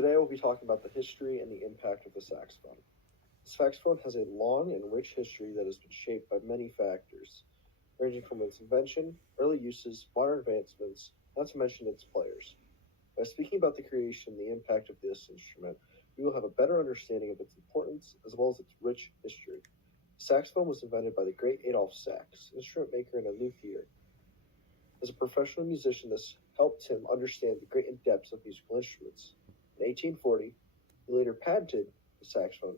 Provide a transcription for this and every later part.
Today we'll be talking about the history and the impact of the saxophone. The saxophone has a long and rich history that has been shaped by many factors, ranging from its invention, early uses, modern advancements, not to mention its players. By speaking about the creation and the impact of this instrument, we will have a better understanding of its importance as well as its rich history. The saxophone was invented by the great Adolph Sax, instrument maker and a luthier. As a professional musician, this helped him understand the great depths of musical instruments. In 1840, he later patented the saxophone.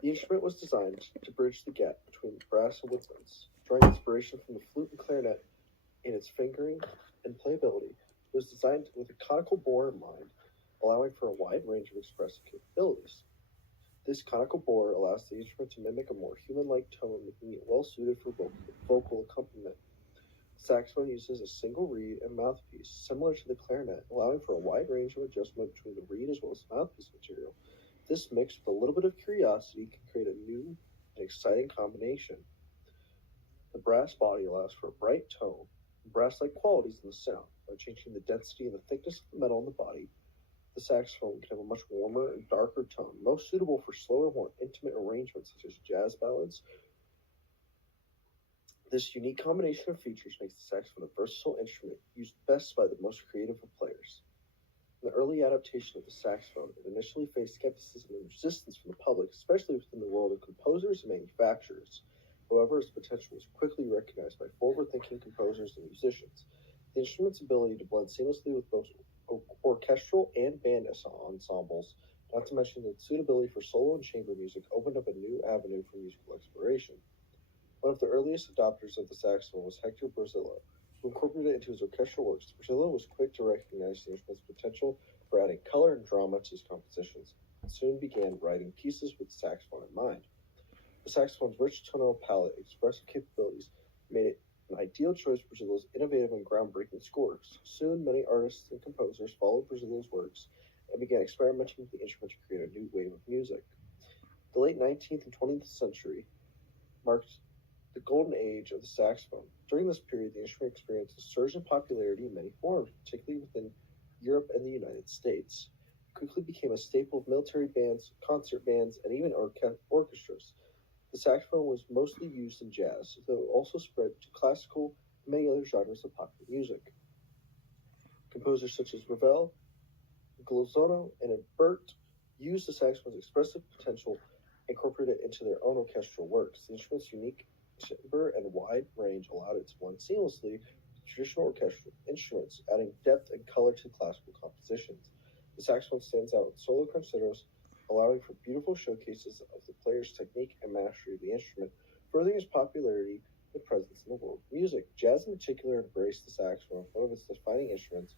The instrument was designed to bridge the gap between brass and woodwinds, drawing inspiration from the flute and clarinet in its fingering and playability. It was designed with a conical bore in mind, allowing for a wide range of expressive capabilities. This conical bore allows the instrument to mimic a more human-like tone, making it well-suited for vocal accompaniment. The saxophone uses a single reed and mouthpiece, similar to the clarinet, allowing for a wide range of adjustment between the reed as well as mouthpiece material. This mix with a little bit of curiosity can create a new and exciting combination. The brass body allows for a bright tone and brass-like qualities in the sound. By changing the density and the thickness of the metal in the body, the saxophone can have a much warmer and darker tone, most suitable for slower, more intimate arrangements such as jazz ballads. This unique combination of features makes the saxophone a versatile instrument used best by the most creative of players. In the early adaptation of the saxophone, it initially faced skepticism and resistance from the public, especially within the world of composers and manufacturers. However, its potential was quickly recognized by forward-thinking composers and musicians. The instrument's ability to blend seamlessly with both orchestral and band ensembles, not to mention its suitability for solo and chamber music, opened up a new avenue for musical exploration. One of the earliest adopters of the saxophone was Hector Berlioz, who incorporated it into his orchestral works. Berlioz was quick to recognize the instrument's potential for adding color and drama to his compositions, and soon began writing pieces with the saxophone in mind. The saxophone's rich tonal palette and expressive capabilities made it an ideal choice for Berlioz's innovative and groundbreaking scores. Soon, many artists and composers followed Berlioz's works and began experimenting with the instrument to create a new wave of music. The late 19th and 20th century marked the golden age of the saxophone. During this period, the instrument experienced a surge in popularity in many forms, particularly within Europe and the United States. It quickly became a staple of military bands, concert bands, and even orchestras. The saxophone was mostly used in jazz, though it also spread to classical and many other genres of popular music. Composers such as Ravel, Glazunov, and Bert used the saxophone's expressive potential and incorporated it into their own orchestral works. The instrument's unique timbre and wide range allowed it to blend seamlessly with traditional orchestral instruments, adding depth and color to classical compositions. The saxophone stands out in solo concertos, allowing for beautiful showcases of the player's technique and mastery of the instrument, furthering its popularity and presence in the world of music. Jazz in particular embraced the saxophone, one of its defining instruments,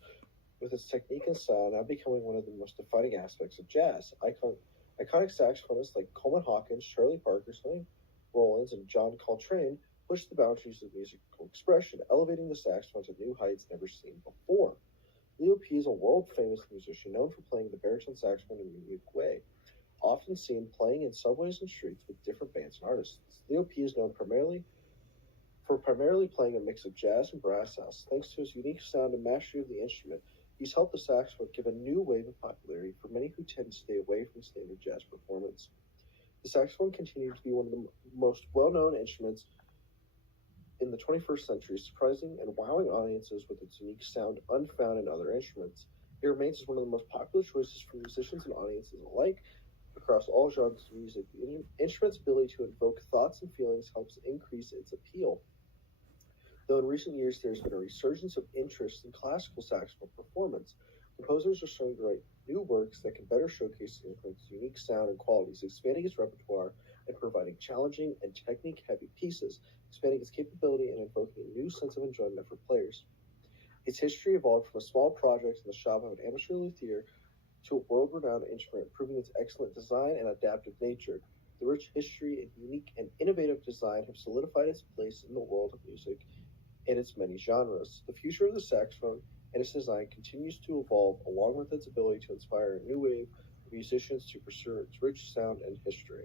with its technique and style now becoming one of the most defining aspects of jazz. Iconic saxophonists like Coleman Hawkins, Charlie Parker, Sonny Rollins, and John Coltrane pushed the boundaries of musical expression, elevating the saxophone to new heights never seen before. Leo P is a world-famous musician known for playing the baritone saxophone in a unique way, often seen playing in subways and streets with different bands and artists. Leo P is known primarily playing a mix of jazz and brass sounds. Thanks to his unique sound and mastery of the instrument, he's helped the saxophone give a new wave of popularity for many who tend to stay away from standard jazz performance. The saxophone continued to be one of the most well-known instruments in the 21st century, surprising and wowing audiences with its unique sound unfound in other instruments. It remains as one of the most popular choices for musicians and audiences alike across all genres of music. The instrument's ability to invoke thoughts and feelings helps increase its appeal. Though in recent years there has been a resurgence of interest in classical saxophone performance, composers are starting to write new works that can better showcase the instrument's unique sound and qualities, expanding its repertoire and providing challenging and technique-heavy pieces, expanding its capability and invoking a new sense of enjoyment for players. Its history evolved from a small project in the shop of an amateur luthier to a world-renowned instrument, proving its excellent design and adaptive nature. The rich history and unique and innovative design have solidified its place in the world of music and its many genres. The future of the saxophone and its design continues to evolve, along with its ability to inspire a new wave of musicians to pursue its rich sound and history.